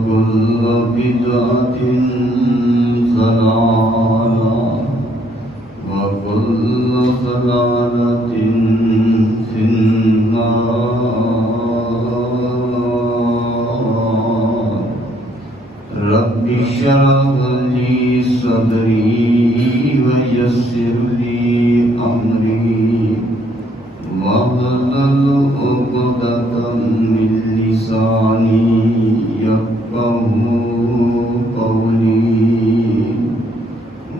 وكل بدعة ضلالة وكل ضلالة في النار. رب اشرح لي صدري ويسر لي أمري واحلل عقدة من لساني يفقهوا قولي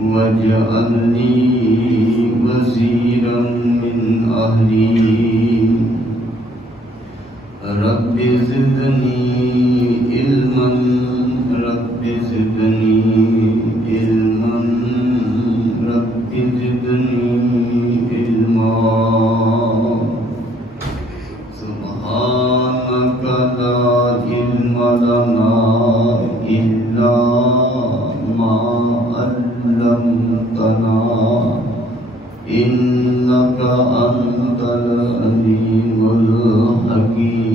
واجعل لي وزيرا من أهلي رب زدني علما رب زدني علما رب زدني علما. سبحانك لا علم لنا إلا ما علمتنا إنك أنت العليم الحكيم.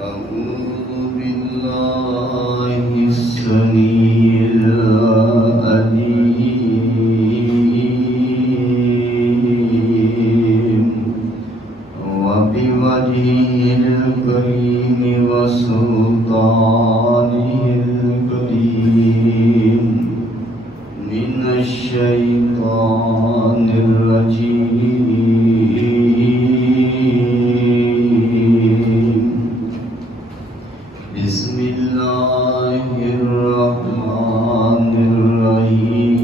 أعوذ بالله السميع العليم وبوجهه الكريم وسلطانه القديم من الشيطان الرجيم. بسم الله الرحمن الرحيم.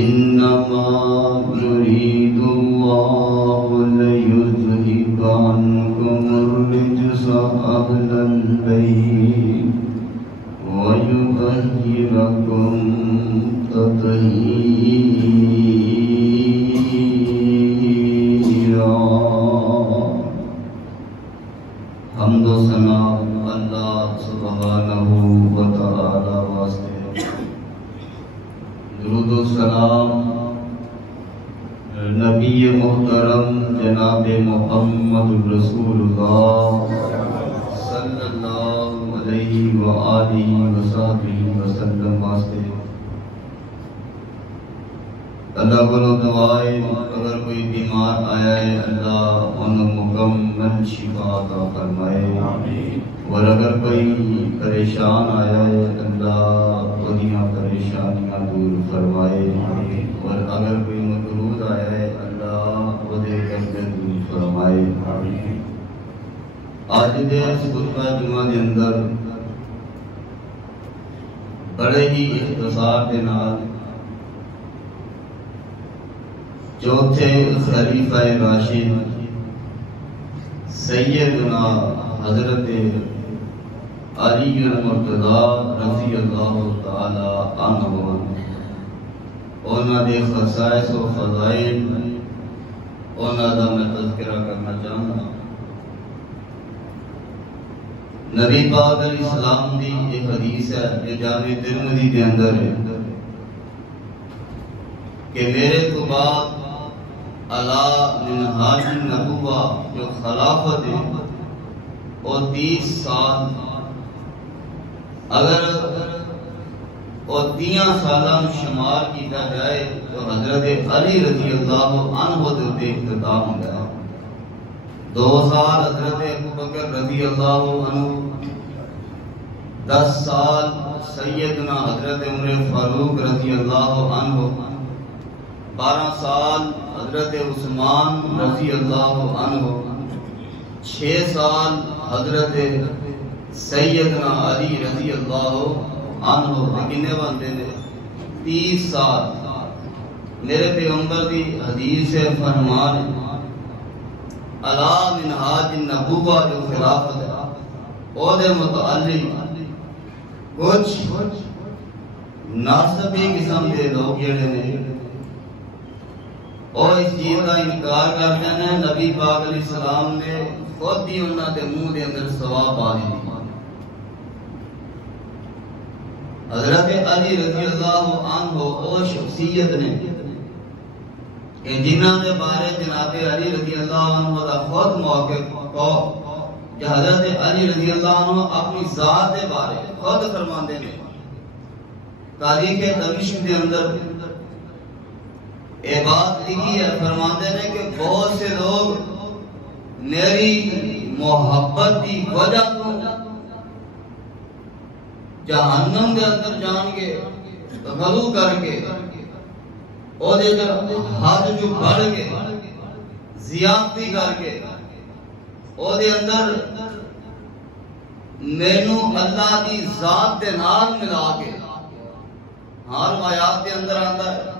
إنما يريد الله ليذهب عنكم الرجس أهل البيت ويطهركم تطهيرا. حمد و ثنا اللہ سبحانہ و تعالی واسطے، درود و سلام نبی محترم جناب محمد رسول اللہ صلی اللہ علیہ وآلہ وصحبہ وسلم واسطے اللہ کرو دعائے اگر کوئی بیمار آیا ہے اللہ انہیں مکمل شفا عطا فرمائے، اور اگر کوئی پریشان آیا ہے اللہ انہیں پریشانیاں دور فرمائے، اور اگر کوئی مطرود آیا ہے اللہ انہیں درد دور فرمائے. آج دے خطبہ جمعہ دے اندر بڑے ہی اختصار کے نال چوتھے خلیفہ راشد سیدنا حضرت علی المرتضیٰ رضی اللہ تعالی عنہ انہاں دے خصائص و فضائل انہاں دا میں تذکرہ کرنا چاہتا ہوں. نبی پاک علیہ السلام دی ایک حدیث ہے جو جامع ترمذی دے اندر ہے کہ میرے تو بعد علی منہاج النبوہ جو خلافت ہے وہ 30 سال، اگر وہ 30 سالہ شمار کیتا جائے تو حضرت علی رضی اللہ عنہ دے اختتام ہو گیا. 2 سال حضرت ابوبکر رضی اللہ عنہ، 10 سال سیدنا حضرت عمر فاروق رضی اللہ عنہ، 12 سال حضرت عثمان رضی اللہ عنہ، 6 سال حضرت سیدنا علی رضی اللہ عنہ. کنے بندے نے 30 سال. میرے پیغمبر دی حدیث سے فرمان علی منہاج النبوہ جو خلافت ہے او دے متعلق کچھ ناسبی قسم دے لوگ جڑے نے اور اس چیز کا انکار کرتے ہیں. نبی پاک علیہ السلام نے خود ہی انہاں دے منہ دے اندر ثواب آ دی. حضرت علی رضی اللہ عنہ او شخصیت نے کہ جنہاں دے بارے جناب علی رضی اللہ عنہ دا خود موقف کو کہ حضرت علی رضی اللہ عنہ اپنی ذات دے بارے خود فرماندے نے تاریخ دمشق دے اندر اے بات لکھی ہے، فرماندے نے کہ بہت سے لوگ میری محبت کی وجہ تو جہنم دے اندر جان کے غلو کر کے او دے حد جو بڑھ کے زیادتی کر کے او دے اندر مینو اللہ دی ذات دے نال ملا کے ہر روایات دے اندر آتا ہے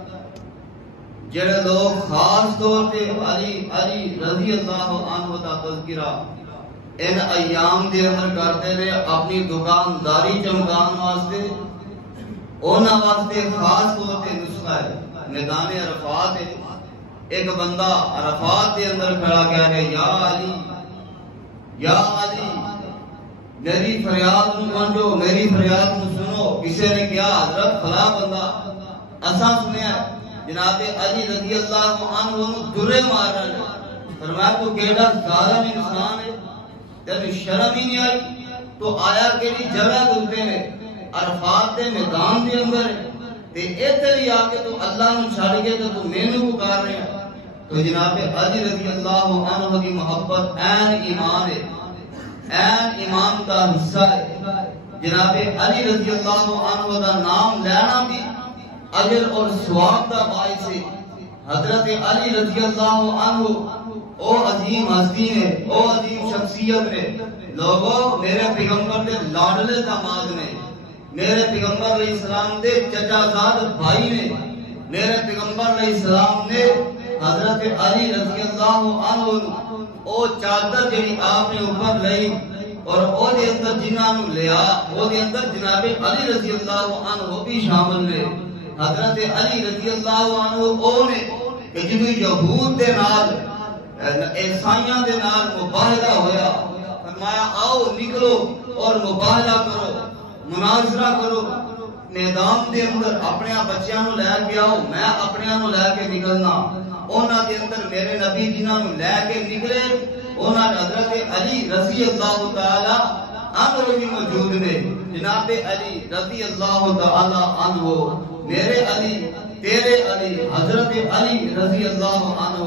جڑے لوگ خاص طور پہ علی رضی اللہ عنہ دا تذکرہ ان ایام دے اندر کرتے نے اپنی دکانداری چمکان واسطے اونا واسطے خاص طور پہ نسخہ ہے میدان عرفات ہے، ایک بندہ عرفات دے اندر کھڑا کہہ رہے یا علی میری فریاد نو سمجھو، میری فریاد نو سنو۔ کسی نے کیا حضرت فلاں بندہ اساں سنیا جناب علی رضی اللہ عنہ نو درے مار رہا ہے، فرمایا تو کیڑا ظالم انسان ہے، تینوں شرم ہی نہیں آئی؟ تو آیا کیڑی جگہ دے نے عرفات دے میدان دے اندر تے ادھر ہی آ کے تو اللہ نو چھڑ کے تو مینوں پکار رہے ہیں۔ تو جناب علی رضی اللہ عنہ کی محبت عین ایمان ہے، عین ایمان کا حصہ ہے۔ جناب علی رضی اللہ عنہ کا نام لینا بھی اجر اور ثواب کا باعث ہے۔ حضرت علی رضی اللہ عنہ او عظیم ہستی نے، او عظیم شخصیت نے، لوگوں میرے پیغمبر دے لاڈلے داماد نے، میرے پیغمبر علیہ السلام دے چچا زاد بھائی نے، میرے پیغمبر علیہ السلام نے حضرت علی رضی اللہ عنہ او چادر جڑی آپ نے اوپر لئی اور او دے اندر جنہاں نو لیا او دے اندر جناب علی رضی اللہ عنہ بھی شامل نے۔ حضرت علی رضی اللہ عنہ او نے کہ جدو یہود دے نال عیسائیاں دے نال مباہلہ ہویا، فرمایا آؤ نکلو اور مباہلہ کرو، مناظرہ کرو میدان دے اندر، اپنے بچیاں نو لے کے آؤ، میں اپنے نو لے کے نکلنا۔ اونا دے اندر میرے نبی جنہاں نو لے کے نکلے اونا حضرت علی رضی اللہ تعالی عنہ بھی موجود نے۔ جناب علی رضی اللہ تعالی عنہ، میرے علی، تیرے علی، حضرت علی رضی اللہ عنہ،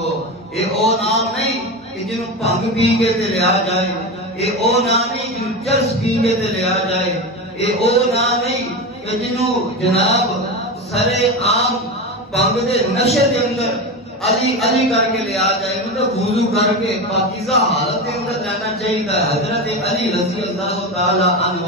اے او نام نہیں کہ جنہوں بھنگ پی کے تے لیا جائے، اے او نام نہیں جنہوں چرس پی کے تے لیا جائے، اے او نام نہیں کہ جنہوں جناب سرے عام بھنگ دے نشے دے اندر علی علی کر کے لیا جائے، مطلب وضو کر کے پاکیزہ حالت کے اندر رہنا چاہیے تھا۔ حضرت علی رضی اللہ تعالی عنہ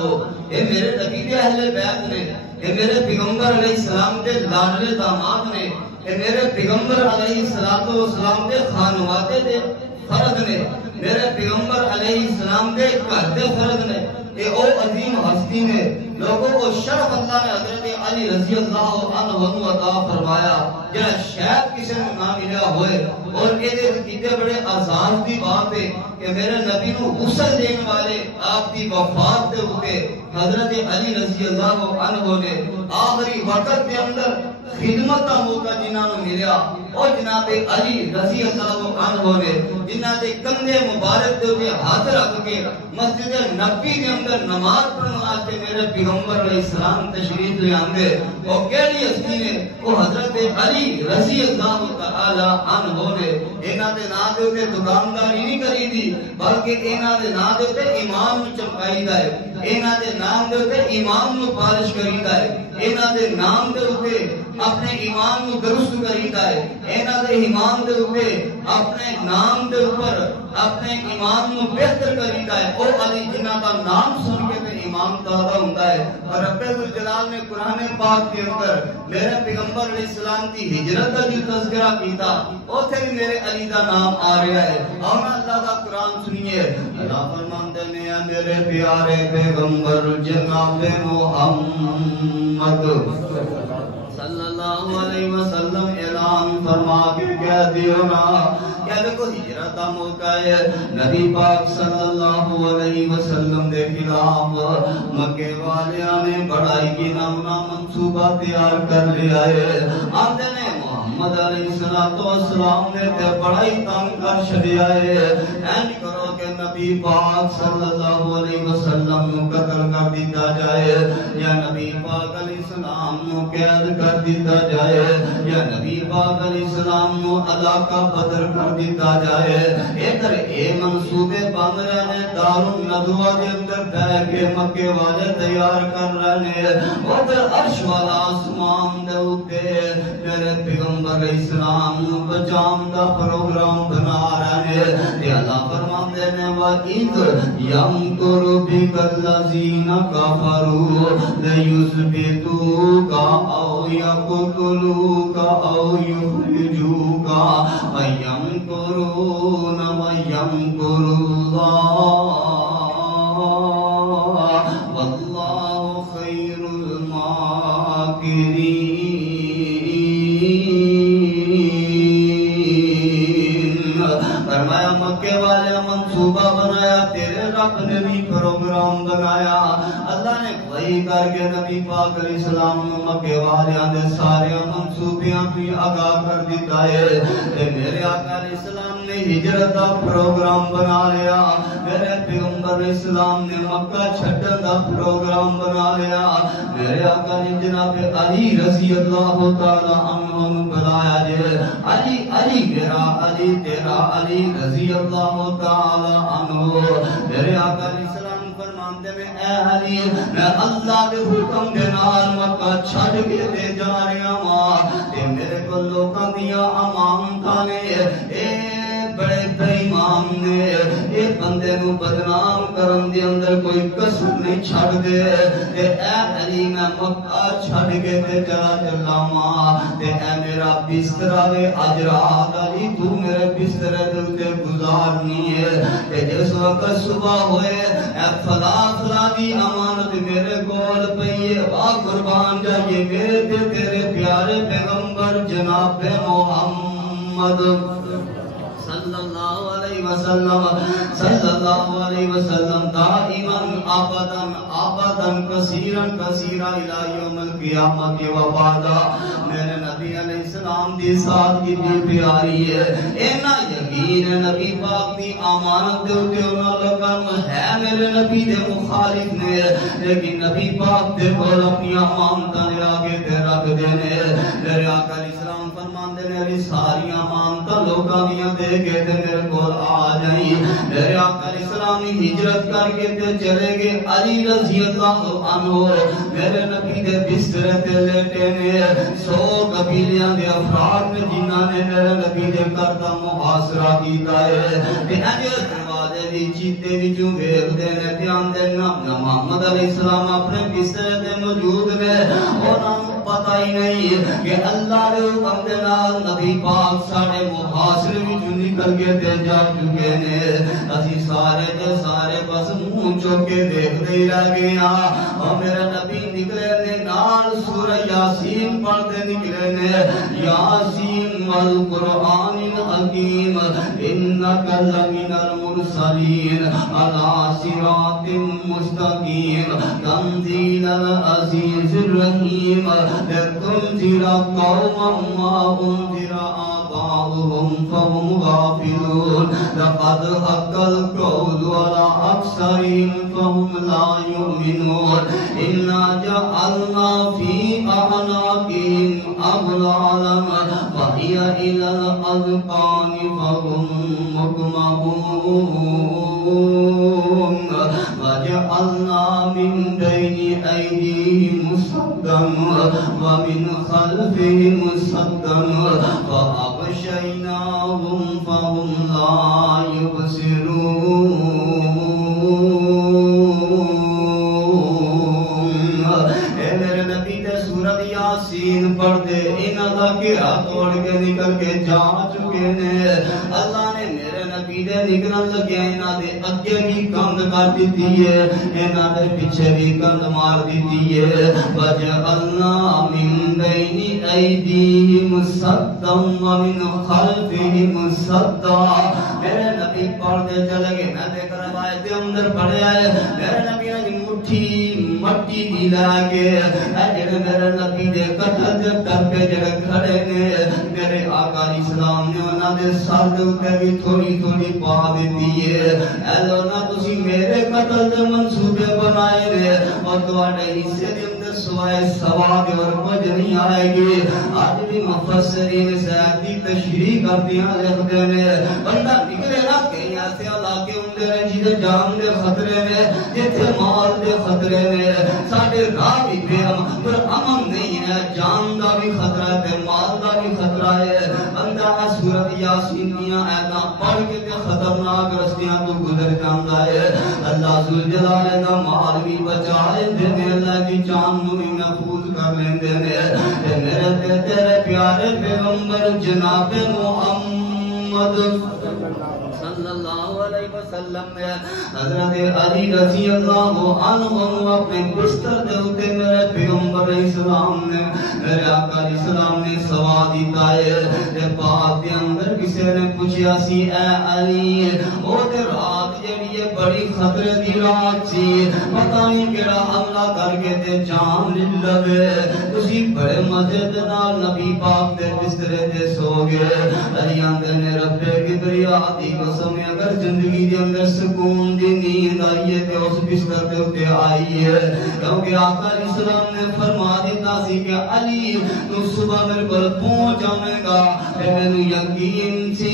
اے میرے نبی دے اہل بیت نے، اے میرے پیغمبر علیہ السلام دے لاڈلے داماد نے، اے میرے پیغمبر علیہ السلام دے خانواتے دے فرد نے، میرے پیغمبر علیہ السلام دے گھر دے فرد نے، اے او عظیم ہستی نے۔ لوگوں کو شرف اللہ نے حضرت علی رضی اللہ عنہ عطا فرمایا جہاں شاید کسی نے نہ ملیا ہوئے، اور یہ بڑے اعزاز کی بات ہے کہ میرے نبی نو غسل دینے والے آپ کی وفات دے ہوتے حضرت علی رضی اللہ عنہ نے آخری وقت کے اندر خدمت کا موقع جنہاں نے ملیا، اور جناب علی رضی اللہ عنہ نے جنہاں دے کندھے مبارک دے ہاتھ رکھ کے مسجد نبی کے اندر نماز پڑھنے واسطے میرے پیغمبر علیہ السلام تشریف لے آندے، اور کیڑی ہستی نے وہ حضرت علی رضی اللہ تعالی عنہ نے۔ انہاں دے نام دے اوتے دکانداری نہیں کری دی، بلکہ انہاں دے نام دے اوتے ایمان نو چمکائی دا ہے، انہاں دے نام دے اوتے ایمان نو پالش کری دا ہے، انہاں دے نام دے اوتے اپنے ایمان نو درست کریدا ہے، انہاں دے ایمان دے اوپر اپنے نام دے اوپر اپنے ایمان نو بہتر کریدا ہے۔ او علی جنہاں دا نام سن کے تے ایمان تازہ ہوندا ہے۔ اور رب الجلال نے قرآن پاک کے اندر میرے پیغمبر علیہ السلام کی ہجرت کا جو تذکرہ کیتا اوتھے بھی میرے علی دا نام آ رہا ہے۔ اور اللہ دا قرآن سنیے، اللہ فرماندے نے میرے پیارے پیغمبر جناب محمد صلی اللہ علیہ وسلم اعلان فرما کے کہہ دیو نا کہ واقعہ دیکھو ہجرت دا موقع ہے نبی پاک صلی اللہ علیہ وسلم دے خلاف مکے والیاں نے بڑائی کی نامنا منصوبہ تیار کر لیا ہے آندے نے محمد علیہ السلام نے تے بڑائی تنگ کر چھڈیا ہے اینج کرو کہ نبی پاک صلی اللہ علیہ وسلم نو قتل کر دیتا جائے یا نبی پاک علیہ السلام نو قید کر دیتا جائے یا نبی پاک علیہ السلام نو علاقہ بدر کر دیتا جائے ادھر اے منصوبے بن رہے ہیں دارالندوہ کے اندر بیٹھ کے مکے والے تیار کر رہے ہیں ادھر عرش والا آسمان دے اوتے میرے پیغمبر علیہ السلام نو بچام دا پروگرام بنا رہے ہیں کہ اللہ فرماندے نے وَإِذْ يَمْكُرُ بِكَ الَّذِينَ كَفَرُوا لَيُثْبِتُوكَ أَوْ يَقْتُلُوكَ أَوْ يُخْرِجُوكَ وَيَمْكُرُونَ وَيَمْكُرُ اللَّهُ وَاللَّهُ خَيْرُ الْمَاكِرِينَ فرمایا مکے والے منصوبہ بنایا تیرے رب نے بھی پروگرام بنایا اللہ نے وحی کر کے نبی پاک علیہ السلام مکے والیاں دے سارے منصوبیاں بھی آگاہ کر دیتا ہے کہ میرے آقا علیہ السلام نے ہجرت دا پروگرام بنا لیا میرے پیغمبر علیہ السلام نے مکہ چھڈن دا پروگرام بنا لیا میرے آقا نے جناب علی رضی اللہ تعالی عنہ نو بلایا جے علی علی میرا علی تیرا علی رضی اللہ تعالی عنہ میرے آقا علیہ السلام فرماندے میں اے علی میں اللہ دے حکم دے نال مکہ چھڈ کے تے جا رہا ہاں تے میرے کو لوکاں دیاں امانتاں نے اے بڑے بے ایمان نے اے بندے نو بدنام کرن دے اندر کوئی کسر نہیں چھڈ دے تے اے علی میں مکہ چھڈ کے تے چلا ماں تے اے میرا بستر دے اجرات علی تو میرے بستر دے تے گزارنی ہے تے جس وقت صبح ہوئے اے فلا دی امانت میرے کول پئی ہے وا قربان جائیے میرے تے تیرے پیارے پیغمبر جناب محمد صلی اللہ علیہ وسلم دائما ابدا کثیرا الی یوم القیامت وبعدا میرے نبی علیہ السلام دی سادگی بھی پیاری ہے اینا یقین ہے نبی پاک دی امانت دے اوتے انہاں لوکاں ہے میرے نبی دے مخالف نے لیکن نبی پاک دے کول اپنی امانتاں لے آگے تے رکھ دینے میرے آقا علیہ السلام فرماندے نے علی ساری امانتاں لوکاں دیاں دے کے تے میرے کول آ جائیں میرے آقا علیہ السلام ہجرت کر کے تے چلے گئے علی رضی اللہ عنہ میرے نبی دے بستر تے لیٹے نے 100 قبیلیاں دے افراد نے جنہاں نے میرے نبی دے گھر دا محاصرہ کیتا ہے تے اج دروازے دی چیتے وچوں ویکھدے نے دھیان دے محمد علیہ السلام اپنے بستر تے موجود نے انہاں نوں پتہ ہی نہیں کہ اللہ دے حکم دے نال نبی پاک ساڈے محاصرے وچوں نکل کے تے جا چکے نے اسی سارے دے سارے بس منہ چوک کے دیکھتے ہی رہ گئے اور میرے نبی نکلے نے نال سورہ یاسین پڑھتے نکلے نے یاسین والقرآن الحکیم انکا لمن المرسلین علی صراط مستقیم تنزیل العزیز الرحیم لتنذر قوما ما انذر آباؤهم فهم غافلون لقد حق القول على أكثرهم فهم لا يؤمنون إنا جعلنا في أعناقهم أغلالا وهي إلى الأذقان فهم مقمحون وجعلنا من بين أيديهم سدا ومن خلفهم سدا فأغشيناهم فهم لا يبصرون اے میرے نبی تے سورۃ یاسین پڑھ دے انہاں دا گھیرا توڑ کے نکل کے جا چکے نے اللہ نے میرے نبی دے نکلن لگے انہاں دے اگے بھی کند کر دتی ہے انہاں دے پیچھے بھی کند مار دتی ہے وجعلنا من بین ایدیہم سدا ومن خلفہم سدا میرے نبی پڑھتے چلے گئے نہ دیکھ روایت کے اندر پڑھے آئے میرے نبی نے مٹھی مٹی دی لاگے جڑے میرے نبی دے قتل دے کر پہ جڑے کھڑے نے میرے آقا علیہ السلام نے انہاں دے سر دے اوتے بھی تھوڑی تھوڑی پا دتی ہے اے لونا تسی میرے قتل دے منصوبے بنائے نے اور تواڈے حصے دے اندر سوائے ثواب اور کچھ نہیں آئے گی آج بھی مفسرین صاحب کی تشریح کرتیاں لکھتے نے بندہ نکلے نہ کہیں ایسے علاقے ہوندے نے جدے جان دے خطرے میں جتھے مال دے خطرے میں ساڈے راہ بھی بے پر امن نہیں ہے جان دا بھی خطرہ ہے تے مال دا بھی خطرہ ہے بندہ سورۃ یاسین دیاں آیاتاں پڑھ کے تے خطرناک رستیاں تو گزر جاندا ہے اللہ ذوالجلال دا مال بھی بچا لیندے نے اللہ دی جان نو بھی محفوظ کر لیندے نے تے میرے تے تیرے پیارے پیغمبر جناب محمد صلی اللہ علیہ وسلم نے حضرت علی رضی اللہ عنہ اپنے بستر دے اوتے میرے پیغمبر علیہ السلام نے میرے آقا علیہ السلام نے سوال دیتا ہے تے پاک دے اندر کسی نے پوچھیا سی اے علی او تے رات جڑی ہے بڑی خطرے دی رات سی پتہ نہیں کیڑا حملہ کر کے تے جان لے لوے تسی بڑے مزے دے نال نبی پاک دے بستر تے سو گئے علی آندے نے رب کبریا دی قسم اگر زندگی دے اندر سکون دی نیند آئی ہے تے اس بستر دے اوتے آئی ہے کیونکہ آقا علیہ السلام نے فرما دیتا سی کہ علی تو صبح میرے پر پہنچ جاویں گا تے مینوں یقین سی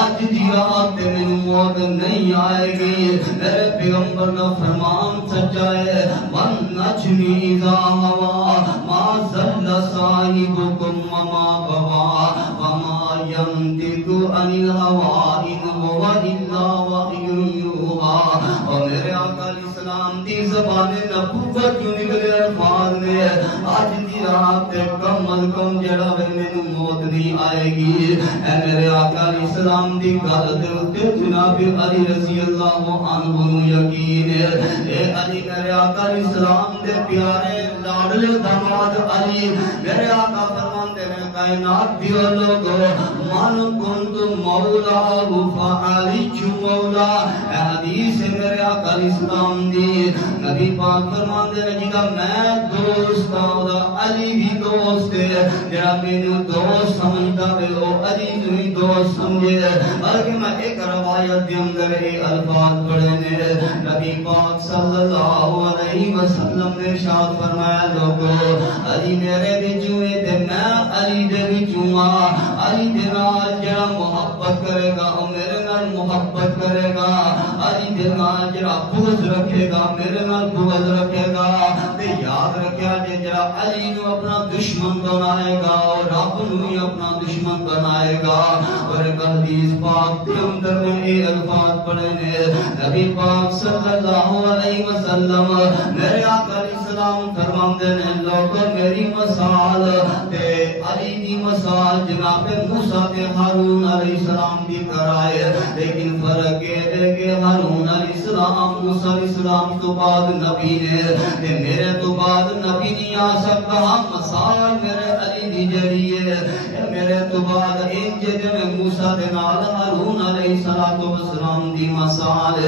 اج دی رات تے مینوں موت نہیں آئے گی میرے پیغمبر کا فرمان سچا ہے من نجمی اذا ہوا ما ضل صاحبکم وما غوا وما ينطق عن الهوى إن هو إلا وحي يوحى اور میرے آقا علیہ السلام دی زبان نبوت کیوں نکلے الفاظ نے آج دی رات تے کم از کم جڑا وے مینوں موت نہیں آئے گی اے میرے آقا علیہ السلام دی گل دے اوتے جناب علی رضی اللہ عنہ نو یقین ہے اے علی میرے آقا علیہ السلام دے پیارے لاڈلے داماد علی میرے آقا فرماندے نے کائنات دی لوگو من کنت مولا فعلی مولا اے حدیث میرے آقا علیہ السلام دی نبی پاک فرماندے نے جدا میں دوست ہوں علی بھی دوست ہے جڑا مینوں دوست سمجھدا ہے او علی نوں ہی دوست سمجھے بلکہ میں ایک روایت دے اندر یہ الفاظ پڑھے نے نبی پاک صلی اللہ علیہ وسلم نے ارشاد فرمایا لوگو علی میرے وچوں ہے تے میں علی دے وچوں ہاں علی دے نال جڑا محبت کرے گا او میرے نال محبت کرے گا علی دے نال جڑا بغض رکھے گا میرے نال بغض رکھے گا تے یاد رکھیا جے جڑا علی نو اپنا دشمن بنائے گا اور رب نو ہی اپنا دشمن بنائے گا اور ایک حدیث پاک دے اندر میں یہ الفاظ پڑھے نے نبی پاک صلی اللہ علیہ وسلم میرے آقا علیہ السلام فرماندے نے لوگوں میری مثال تے علی دی مثال جناب موسیٰ تے ہارون علیہ السلام دی طرح ہے لیکن فرق یہ ہے کہ ہارون علیہ السلام موسیٰ علیہ السلام تو بعد نبی نے تے میرے تو بعد نبی نہیں آ سکتا مثال میرے علی دی جڑی ہے میرے تو بعد انج جے موسیٰ دے نال ہارون علیہ السلام دی مثال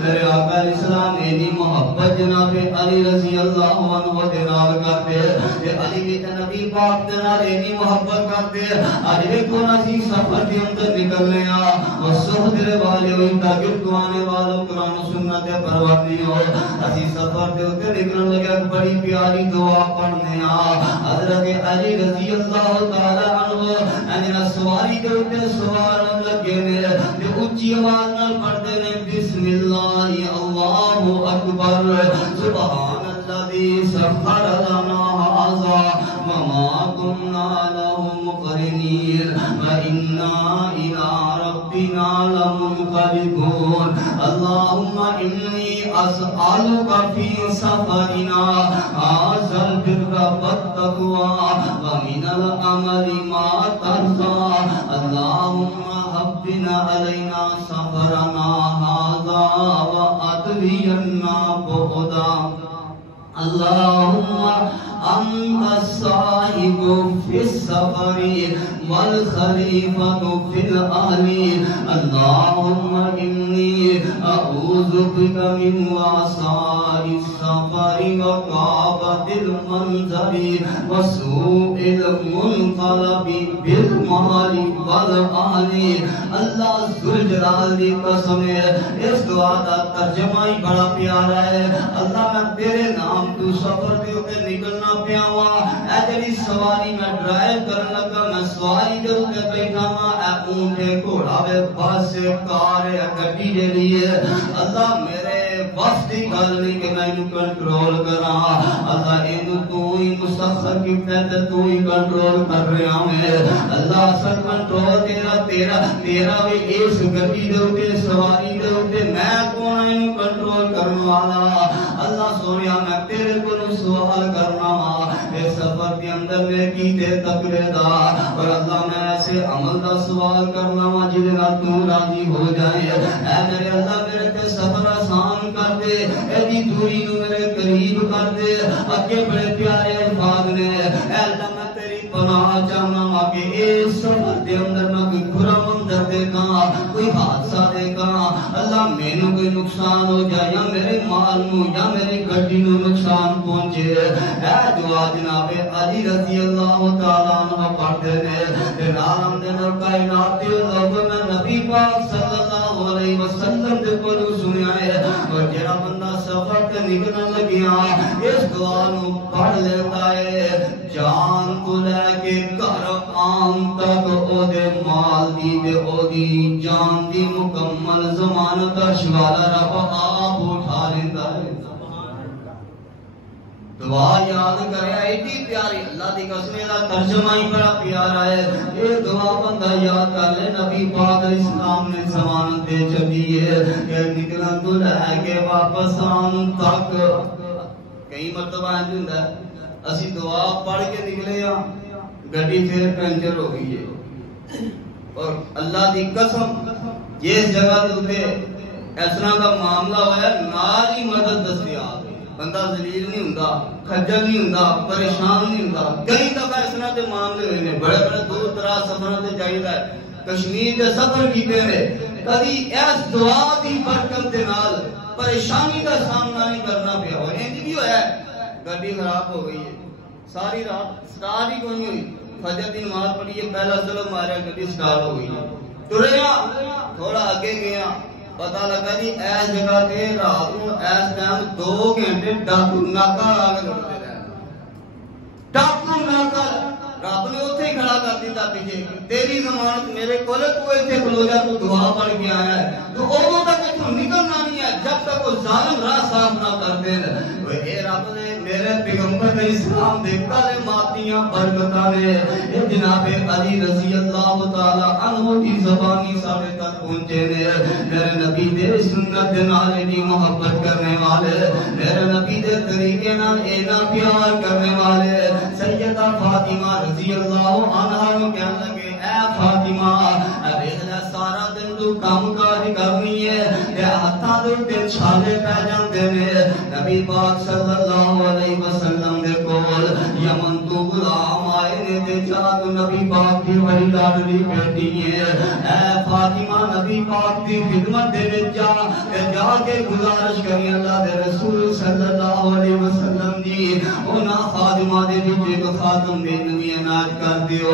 میرے آقا علیہ السلام دی محبت جناب علی رضی اللہ عنہ دے نال کرتے تے علی دی نبی پاک دے نال دی محبت کرتے اج ویکھو اسی سفر دے اندر نکلنے آ اور صحبت والے ہوئی تاکہ آنے والوں قرآن و سنت پرور نہیں ہو اسی سفر دے اوتے نکلن لگے بڑی پیاری دعا پڑھنے آ حضرت علی رضی اللہ تعالی عنہ انہاں سواری دے اوتے سوار لگے نے تے اونچی آواز نال پڑھدے نے بسم اللہ اللہ اکبر سبحان الذی سخر لنا ھذا وما كنا له مقرنين وإنا إلى ربنا لمنقلبون اللهم إني أسألك في سفرنا هذا البر والتقوى ومن العمل ما ترضى اللهم هبنا علينا سفرنا هذا وأدرينا بعدا اللهم أنت الصاحب في السفر والخليفة في الأهل اللهم إني أعوذ بك من وعثاء السفر وكآبة المنظر وسوء المنقلب بالمال والأهل اللہ ذوالجلال دی قسم ہے اس دعا کا ترجمہ ہی بڑا پیارا ہے اللہ میں تیرے نام تو سفر دے تے نکلنا پیا وا اے جڑی سواری میں ڈرائیو کرن لگا میں سواری دے تے بیٹھا وا اے اونٹ گھوڑا وے بس کار ہے گڈی جڑی ہے اللہ میرے بس دی گل نہیں کہ میں اینو کنٹرول کراں اللہ اینو تو ہی مسخر کیتا تے تو ہی کنٹرول کر رہا ہے اللہ اصل کنٹرول تیرا بھی اس گڈی دے تے سواری دے تے میں کون اینو کنٹرول کرن والا اللہ سونیا میں تیرے کو سوال کرنا وا اس سفر کے اندر نیکی تے تقوی دا اور اللہ میں ایسے عمل دا سوال کرنا وا جس نال تو راضی ہو جائے اے میرے اللہ میرے تے سفر آسان کر دے ایدی دوری نو میرے قریب کر دے اگے بڑے پیارے الفاظ نے اے اللہ میں تیری پناہ چاہنا وا کہ اس سفر دے اندر میں کوئی برا منظر دیکھاں کوئی حادثہ دیکھاں اللہ مینوں کوئی نقصان ہو جائے یا میرے مال نو یا میری گڈی نو نقصان پہنچے اے دعا جناب علی رضی اللہ تعالیٰ عنہ پڑھتے نے تے نام دے نال کائنات دے لوگ میں نبی پاک صلی اللہ علیہ وسلم دے کولوں سنیا ہے اور جڑا بندہ سفر تے نکلن لگیا اس دعا نو پڑھ لیتا ہے جان تو لے کے گھر آن تک او دے مال دی تے او دی جان دی مکمل ضمانت والا رب آپ اٹھا لیتا ہے دعا یاد کرے ایڈی پیاری اللہ دی قسم دا ترجمہ ہی بڑا پیارا ہے یہ دعا بندہ یاد کر لے نبی پاک علیہ السلام نے ضمانت دے چلی ہے کہ نکلن تو لے کے واپس آن تک کئی مرتبہ ہوندا ہے اسی دعا پڑھ کے نکلے ہاں گڈی پھر پنچر ہو گئی ہے اور اللہ دی قسم جس جگہ تے اس طرح کا معاملہ ہوا ہے نال ہی مدد دستیاب ہے بندہ ذلیل نہیں ہوندا خجل نہیں ہوندا پریشان نہیں ہوندا کئی دفعہ اس طرح کے معاملے ہوئے نے بڑے بڑے دور دراز سفر تے جائیدا ہے کشمیر دے سفر کیتے نے کبھی اس دعا دی برکت دے نال پریشانی کا سامنا نہیں کرنا پیا اور انج بھی ہویا ہے گاڑی خراب ہو گئی ہے ساری رات سٹارٹ ہی کوئی نہیں ہوئی فجر دی نماز پڑھی ہے پہلا سلام ماریا گاڑی سٹارٹ ہو گئی ہے ٹریا تھوڑا آگے گیا پتہ لگا جی ایس جگہ تے رات نو ایس ٹائم 2 گھنٹے ڈاکو ناکا آ کے لڑتے رہے ڈاکو ناکا رب نے اتنے ہی کھڑا کر دیتا پیچھے تیری ضمانت میرے کول تو اتنے کھلو جا تو دعا پڑھ کے آیا ہے تو ادو تک اتوں نکلنا نہیں ہے جب تک وہ ظالم راہ صاف نہ کر دے اے رب نے میرے پیغمبر اسلام دے کلماتیاں برکتاں نے اے جناب علی رضی اللہ تعالی عنہ کی زبانی ساڈے تک پہنچے نے میرے نبی دے سنت دے نال دی محبت کرنے والے میرے نبی دے طریقے نال اینا پیار کرنے والے سیدہ فاطمہ رضی اللہ عنہا نو کہنے لگے اے فاطمہ دیکھ لے سارا دن تو کام کاج کرنی ہے تے ہتھاں دے چھالے پے جاندے نے نبی پاک صلی اللہ علیہ وسلم دے کول یمن تو غلام آئے نے تے جا تو نبی پاک دی بڑی لاڈلی بیٹی ہے اے فاطمہ نبی پاک دی خدمت دے وچ جا کے گزارش کری اللہ دے رسول صلی اللہ علیہ وسلم دی انہاں خادمہ دے وچ ایک خاتم دے نوی اناج کر دیو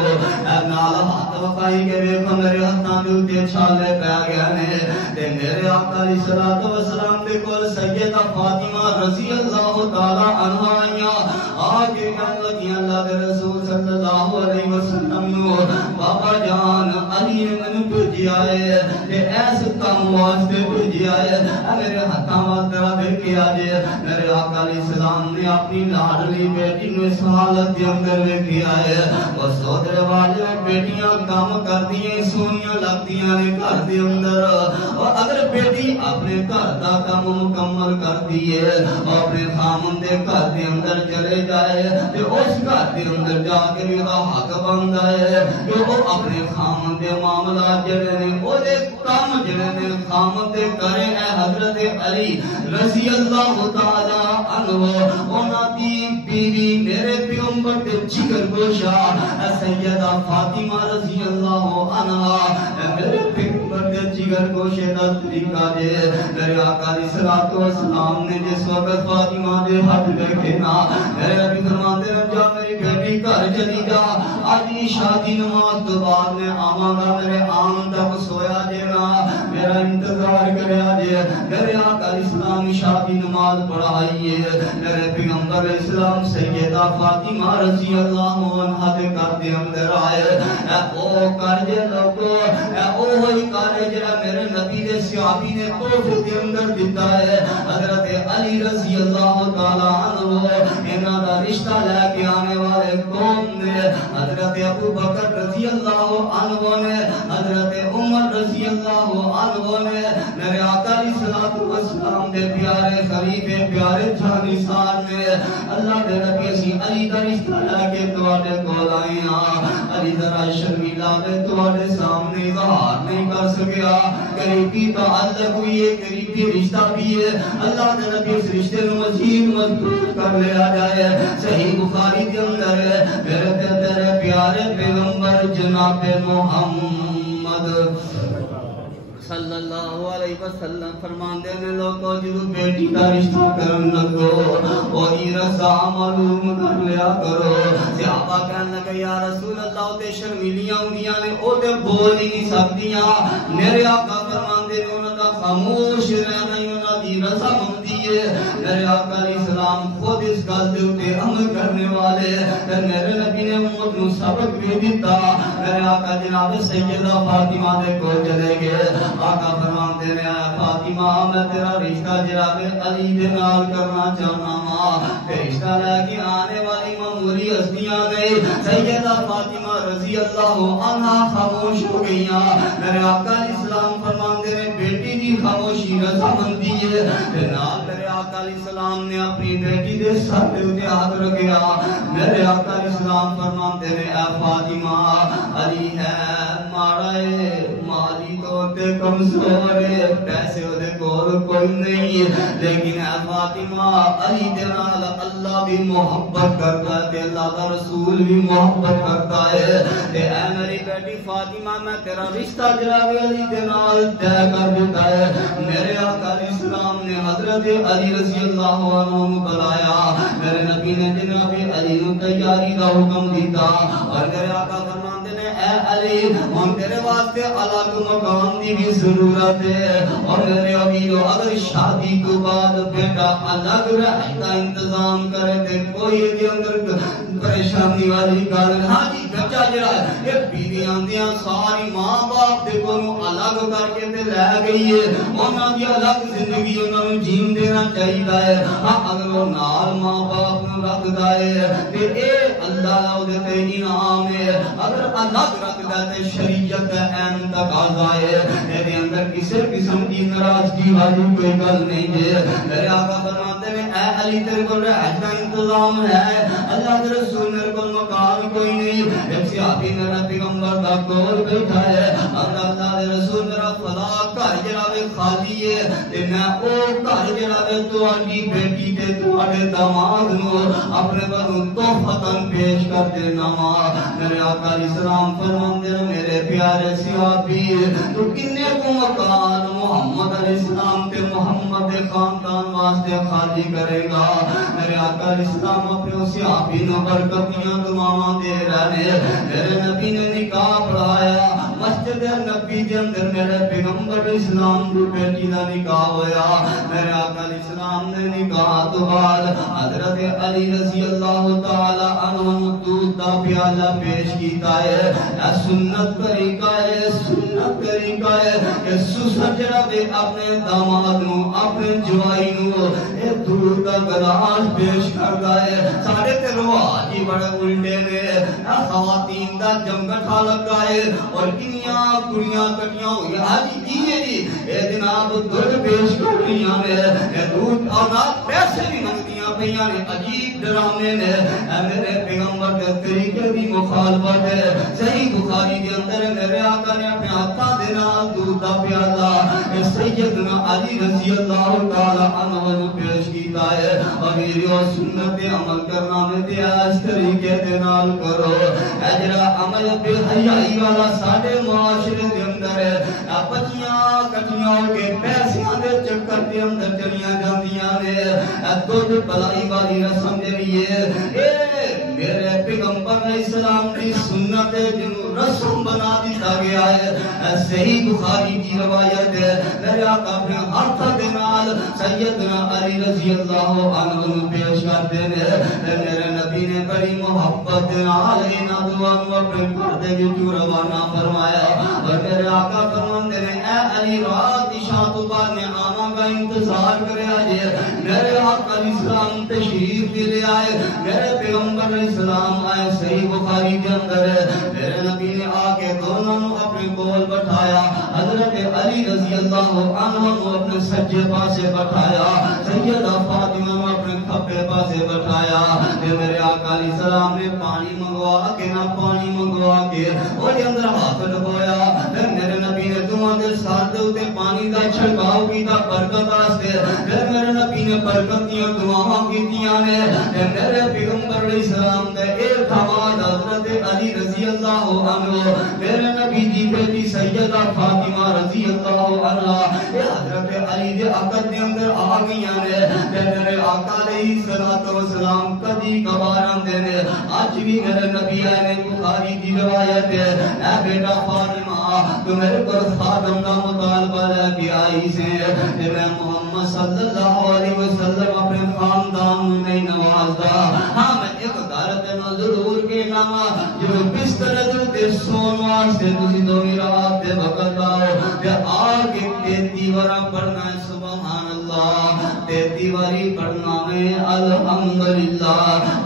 نال ہاتھ وکھائی کے ویکھو میرے ہتھاں دے اوتے چھالے پے گئے نے تے میرے آقا علیہ الصلوۃ والسلام دے کول سیدہ فاطمہ رضی اللہ تعالی عنہا آئیاں آ کے کہن لگیاں اللہ دے رسول صلی اللہ علیہ وسلم نو بابا جان علی نے مینوں بھیجیا ہے تے ایس کام واسطے بھیجیا ہے میرے ہاتھاں وال ذرا دیکھ کے آ جے میرے آقا علیہ السلام نے اپنی لاڈلی بیٹی نو اس حالت دے اندر ویکھیا ہے او سودرے والے بیٹیاں کام کردیاں سونیاں لگدیاں نے گھر دے اندر اور اگر بیٹی اپنے گھر دا کام مکمل کردی ہے اپنے خامن دے گھر دے اندر چلے جائے تے اس گھر دے اندر جا کے بھی دا حق بندا ہے کہ وہ اپنے خامن دے معاملات جڑے نے نے او دے کام جڑے نے خامت کرے اے حضرت علی رضی اللہ تعالی عنہ انہاں دی بیوی میرے پیغمبر دے جگر گوشا سیدہ فاطمہ رضی اللہ عنہا میرے پیغمبر دے جگر گوشے دا طریقہ دے میرے آقا علیہ الصلوۃ والسلام نے جس وقت فاطمہ دے ہاتھ رکھے نا میرے نبی فرماتے ہیں جا میری بیٹی گھر چلی جا آج شادی نماز تو بعد میں آواں گا میرے آن تک سویا جینا میرا انتظار کریا جے میرے آقا علیہ السلام شادی نماز پڑھائیے میرے پیغمبر علیہ السلام سیدہ فاطمہ رضی اللہ عنہا دے گھر دے اندر آئے اے او کر جے لوگو اے او ہوئی کر جڑا میرے نبی دے صحابی نے تحفے دے اندر دیتا ہے حضرت علی رضی اللہ تعالی عنہ انہاں دا رشتہ لے کے آنے والے کون نے حضرت ابو بکر رضی اللہ عنہ نے حضرت عمر رضی اللہ عنہ نے میرے آقا علیہ الصلوۃ والسلام دے پیارے خلیفے پیارے جانثار نے اللہ دے نبی اسی علی دا رشتہ لے کے تواڈے کول آئے ہاں علی ذرا شرمیلا میں تواڈے سامنے اظہار نہیں کر سکیا قریبی تعلق ہوئی ہے قریبی رشتہ بھی ہے اللہ دے نبی اس رشتے نو مزید مضبوط کر لیا جائے صحیح بخاری کے اندر ہے میرے تیرے پیارے پیغمبر جناب محمد صلی اللہ علیہ وسلم فرماندے نے لوگوں جدو بیٹی کا رشتہ کرن لگو وہی رضا معلوم کر لیا کرو صحابہ کہنے لگے یا رسول اللہ تے شرمیلیاں ہوندیاں نے او تے بول ہی نہیں سکدیاں میرے آقا فرماندے نے انہاں دا خاموش رہنا ہی انہاں دی رضا مندی ہے میرے آقا علیہ السلام خود اس گل دے اوتے عمل کرنے والے تے میرے نبی نے امت نو سبق بھی دیتا میرے آقا جناب سیدہ فاطمہ دے کول چلے گئے آقا فرماندے نے فاطمہ میں تیرا رشتہ جناب علی دے نال کرنا چاہنا ہاں تے رشتہ لے کے آنے والی معمولی ہستیاں نہیں سیدہ فاطمہ رضی اللہ عنہا خاموش ہو گئیاں میرے آقا علیہ السلام فرماندے نے بیٹی دی خاموشی رضا مندی ہے تے نال میرے آقا علیہ السلام نے اپنی بیٹی دے سر تے اوتے ہاتھ رکھیا میرے آقا علیہ السلام فرماندے نے اے فاطمہ علی ہے ماڑا ہے مالی طور تے کمزور ہے پیسے دے کول کوئی نہیں لیکن اے فاطمہ علی دے نال اللہ بھی محبت کرتا ہے تے اللہ دا رسول بھی محبت کرتا ہے تے اے میری بیٹی فاطمہ میں تیرا رشتہ جناب علی دے نال طے کر دیتا ہے میرے آقا علیہ السلام نے حضرت علی رضی اللہ عنہ بلایا میرے نبی نے جناب علی نو تیاری دا حکم دیتا اور میرے آقا فرماندے نے اے علی ہن تیرے واسطے الگ مکان دی بھی ضرورت ہے اور میرے امیر اگر شادی تو بعد بیٹا الگ رہنے کا انتظام کرے تے کوئی دے اندر پریشانی والی گل ہاں جی بچہ جڑا اے بیویاں دیاں ساری ماں باپ دے کولوں الگ کر کے تے لے گئی ہے انہاں دی الگ زندگی انہاں نوں جین دینا چاہیدا ہے ہاں اگر وہ نال ماں باپ نوں رکھدا ہے تے اے اللہ او دے تے انعام ہے اگر الگ رکھدا تے شریعت دا عین تقاضا ہے میرے اندر کسی قسم کی ناراضگی والی کوئی گل نہیں ہے میرے آقا فرماتے ہیں اے علی تیرے کو رہنے کا انتظام ہے اللہ کے رسول میرے کو مکان کوئی نہیں ایک صحابی میرا پیغمبر دا کول بیٹھا ہے اللہ کے رسول میرا فلا گھر جناب خالی ہے تے میں او گھر جناب تہاڈی بیٹی تے تہاڈے داماد نو اپنے بنو تحفتاً پیش کر دینا میرے آقا علیہ السلام فرماندے ہیں میرے پیارے صحابی تو کنے کو مکان محمد علیہ السلام تے محمد دے خاندان واسطے خالی کرے گا میرے آقا علیہ السلام اپنے صحابی نو برکتیاں دعاواں دے رہے میرے نبی نے نکاح پڑھایا مسجد نبی دے اندر میرے پیغمبر اسلام دی بیٹی دا نکاح ہویا میرے آقا علیہ السلام نے نکاح تو بعد حضرت علی رضی اللہ تعالی عنہ دودھ دا پیالہ پیش کیتا ہے سنت طریقہ ہے سنت طریقہ ہے کہ سسر جناب اپنے داماد نو اپنے جوائی نو اے دودھ دا گلاس پیش کردا ہے ساڈے تے رواج ہی بڑے الٹے نے خواتین دا جمگٹھا لگا ہے اور کنیاں کڑیاں کٹیاں ہوئی حاجی کیے جی اے جناب دودھ پیش کر رہی ہیں اے دودھ اور پیسے بھی منگدیاں پیاں نے عجیب ڈرامے نے میرے پیغمبر کے طریقے دی مخالفت ہے صحیح بخاری کے اندر میرے آقا نے اپنے ہاتھاں دے نال دودھ دا پیالہ سیدنا علی رضی اللہ تعالی عنہ نے پیش کیتا ہے اور یہ سنت عمل کرنا میں تے اس طریقے دے نال کرو اجرا عمل بے حیائی والا ساڈے معاشرے دے اندر ہے بچیاں کٹیاں ہو کے پیسیاں دے چکر دے اندر چلیاں جاندیاں نے دودھ بلائی والی رسم جڑی ہے اے میرے پیغمبر علیہ السلام کی سنت جنوں رسم بنا دیتا گیا ہے صحیح بخاری کی روایت ہے میرے آقا اپنے ہاتھ دے نال سیدنا علی رضی اللہ عنہ نو پیش کرتے ہیں میرے نبی نے بڑی محبت نال انہاں دعا نو اپنے گھر دے وچ روانہ فرمایا اور میرے آقا فرماندے نے اے علی رات عشاء تو بعد میں آواں گا انتظار کریا جے میرے آقا علیہ السلام تشریف بھی لے آئے میرے پیغمبر علیہ السلام آئے صحیح بخاری کے اندر ہے میرے نبی نے آ کے دونوں نے اپنے کول بٹھایا حضرت علی رضی اللہ عنہ کو اپنے سجے پاسے بٹھایا سیدہ فاطمہ کو اپنے کھبے پاسے بٹھایا میرے آقا علیہ السلام نے پانی منگوا کے نہ پانی منگوا کے وہ اندر ہاتھ ڈبویا میرے نبی نے دعا دے ساتھ دے اوتے پانی دا چھڑکاؤ کیتا برکت واسطے پھر میرے نبی نے برکت دیاں دعاواں کیتیاں نے میرے پیغمبر علیہ السلام دے ایک آواز حضرت علی رضی اللہ عنہ میرے نبی جی بیٹی سیدہ فاطمہ رضی اللہ عنہ یہ حضرت علی دے عقد دے اندر آ گئیاں نے میرے آقا علیہ الصلوۃ والسلام کبھی کبھار آندے نے اج بھی میرے نبی آئے نے بخاری دی روایت ہے اے بیٹا فاطمہ تو میرے پر خادم کا مطالبہ لے کے آئی سے کہ میں محمد صلی اللہ علیہ وسلم اپنے خاندان میں نہیں نوازدا ہاں میں ایک دارت نہ ضرور کے نام جو بستر دے سون واسطے تسی دو رات دے وقت آؤ تے آگے 33 وارا پڑھنا ہے سبحان اللہ 33 واری پڑھنا ہے الحمدللہ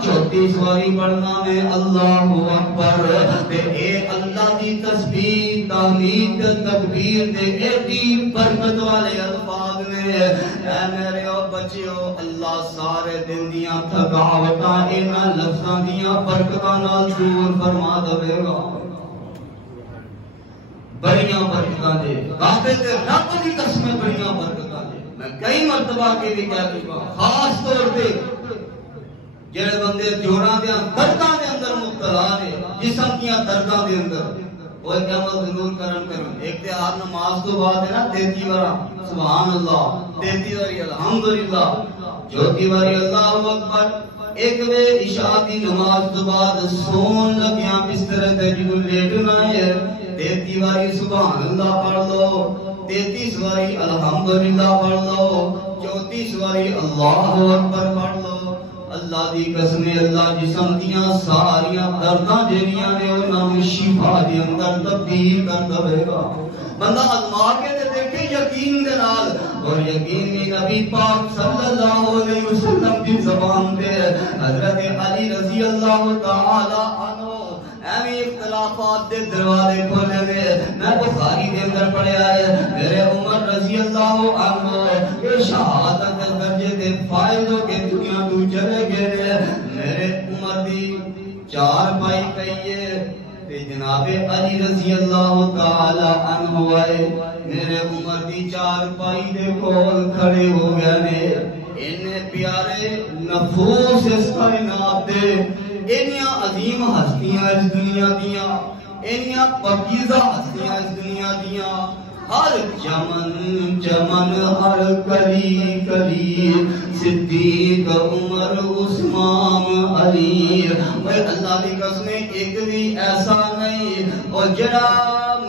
34 واری پڑھنا ہے اللہ اکبر تے اے اللہ دی تسبیح تحمید تکبیر تے ایڈی برکت والے الفاظ نے اے میرے او بچیو اللہ سارے دن دیاں تھکاوٹاں انہاں لفظاں دیاں برکتاں نال دور فرما دے گا بڑیاں برکتاں دے کعبے تے رب دی قسم بڑیاں برکتاں دے میں کئی مرتبہ کے بھی کہہ چکا خاص طور پہ جڑے بندے جوڑاں دے درداں دے اندر مبتلا نے جسم دیاں درداں دے اندر وہ ایک عمل ضرور کرن ایک تے ہر نماز تو بعد ہے نا 33 بار سبحان اللہ 33 بار الحمدللہ 34 بار اللہ اکبر ایک وے عشاء دی نماز تو بعد سون لگیاں بستر تے جدوں لیٹنا ہے 33 بار سبحان اللہ پڑھ لو 33 بار الحمدللہ پڑھ لو 34 بار اللہ اکبر پڑھ لو اللہ دی قسم اللہ جسم دیاں ساریاں درداں جڑیاں نے انہاں نوں شفا دے اندر تبدیل کر دے گا بندہ آزما کے تے دیکھے یقین دے نال اور یقین میں نبی پاک صلی اللہ علیہ وسلم کی زبان تے حضرت علی رضی اللہ تعالی عنہ ایویں اختلافات دے دروازے کھولے نے میں بخاری دے اندر پڑھیا ہے میرے عمر رضی اللہ عنہ یہ شہادت دے درجے تے فائز ہو کے دنیا تو چلے گئے میرے عمر دی 4 بھائی کہیے تے جناب علی رضی اللہ تعالی عنہ آئے میرے عمر دی 4 بھائی دے کول کھڑے ہو گئے نے انہیں پیارے نفوس اس کائنات دے انیاں عظیم ہستیاں اس دنیا دیاں انیاں پاکیزہ ہستیاں اس دنیا دیاں ہر چمن چمن ہر کلی کلی صدیق عمر عثمان علی اللہ دی قسم ایک بھی ایسا نہیں اور جڑا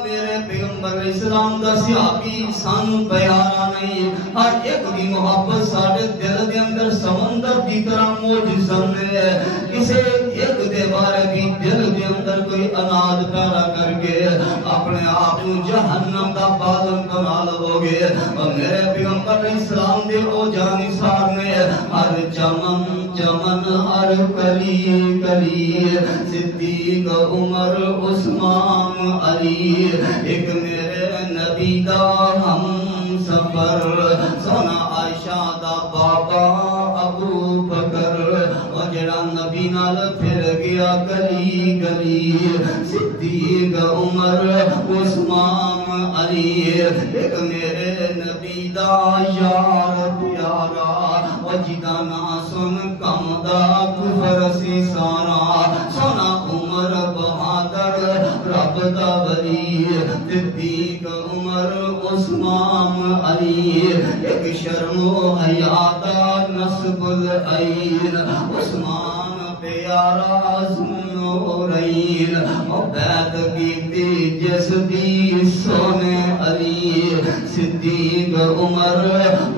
میرے پیغمبر علیہ السلام دا صحابی سانو پیارا نہیں ہر ایک دی محبت ساڈے دل دے اندر سمندر دی طرح موجزن ہے کسے ایک دے بارے بھی دل دے اندر کوئی اناج پیدا کر کے اپنے آپ کو جہنم دا بادل بنا لو گے اور میرے پیغمبر علیہ السلام دے او جانثار نے ہر چمن چمن ہر کلی کلی صدیق عمر عثمان علی ایک میرے نبی دا ہم سفر سونا عائشہ دا بابا ابو بکر نال پھر گیا گلی گلی صدیق عمر عثمان علی ایک میرے نبی دا یار پیارا وجدہ نا سن کم دا کفر سی سارا سونا عمر بہادر رب دا ولی صدیق عمر عثمان علی ایک شرم و حیا دا نسب العین عثمان پیارا ذوالنورین بیعت کیتی جس دی سونے علی صدیق عمر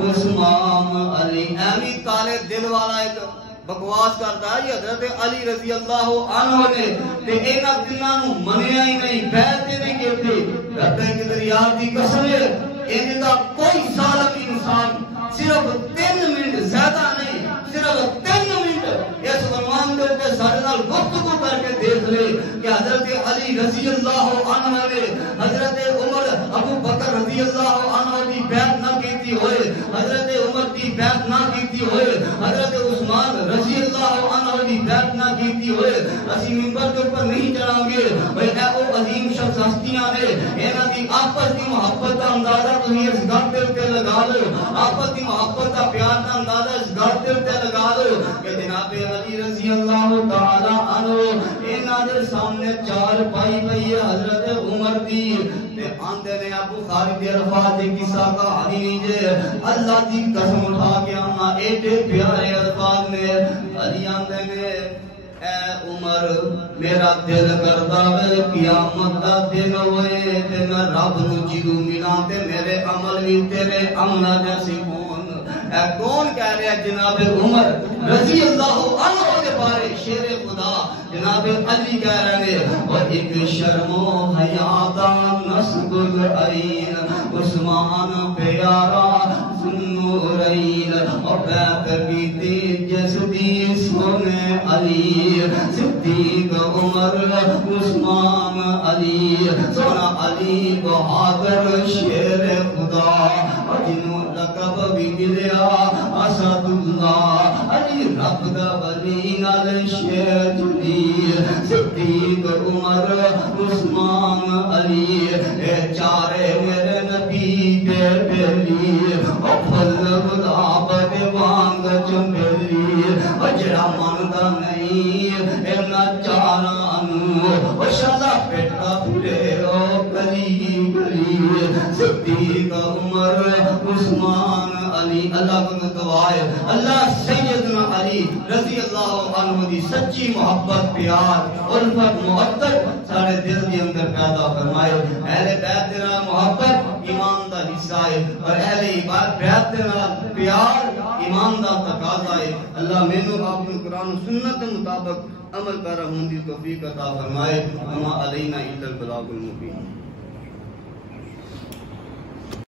عثمان علی ایمی کالے دل والا ایک بکواس کرتا ہے یہ حضرت علی رضی اللہ عنہ نے تے اینا دنانو منیا ہی نہیں بیعت نہیں کیتے رب ایک دریات دی قسم ہے ان دا کوئی ظالم انسان صرف 3 منٹ زیادہ نہیں صرف 3 منٹ اس فرمان کے اوپر سارے نال گفتگو کر کے دیکھ لے کہ حضرت علی رضی اللہ عنہ نے حضرت عمر ابو بکر رضی اللہ عنہ کی بیعت نہ کیتی ہوئے حضرت عمر کی بیعت نہ کیتی ہوئے حضرت عثمان رضی اللہ عنہ کی بیعت نہ کیتی ہوئے اسی منبر کے اوپر نہیں چڑھاں گے بھئی اے او عظیم شخص ہستیاں نے انہاں دی آپس دی محبت کا اندازہ تسی اس گھر دے اوپر لگا لو آپس دی محبت کا پیار کا اندازہ اس گھر دے اوپر لگا لو کہ جناب علی رضی اللہ تعالی عنہ انہاں دے سامنے چار پائی پئی ہے حضرت عمر دی تے آندے نے ابو خالد دی عرفات دی قصہ کہانی جے اللہ دی قسم اٹھا کے آنا ایڈے پیارے الفاظ نے علی آندے نے اے عمر میرا دل کردا وے قیامت دا دن ہوئے تے میں رب نو جدوں ملاں تے میرے عمل وی تیرے عملاں جیسے ہون اے کون کہہ رہا ہے جناب عمر رضی اللہ عنہ کے بارے شیر خدا جناب علی کہہ رہے ہیں اور ایک شرم و حیا دا نسب العین عثمان پیارا ذوالنورین اور بیعت کیتی جس دی سونے علی صدیق عمر عثمان علی سونا علی بہادر شیر خدا اور جنہوں لقب بھی ملیا اسد اللہ علی رب دا ولی نال شیر جلیل صدیق عمر عثمان علی اے چارے میرے نبی دے بیلی او پھل گلاب دے وانگ چنبیلی اجرا مندہ نہیں اینا چارانو او شالا پیٹا پھلے او گلی گلی صدیق عمر عثمان علی اللہ کو دعائے اللہ سیدنا علی رضی اللہ عنہ دی سچی محبت پیار الفت محبت سارے دل کے اندر پیدا فرمائے اہل بیت دینا محبت ایمان دا حصہ ہے اور اہل بیت دینا پیار ایمان دا تقاضا ہے اللہ مینوں اپنے قرآن و سنت کے مطابق عمل کر رہا ہوں دی توفیق عطا فرمائے وما علینا الا البلاغ المبین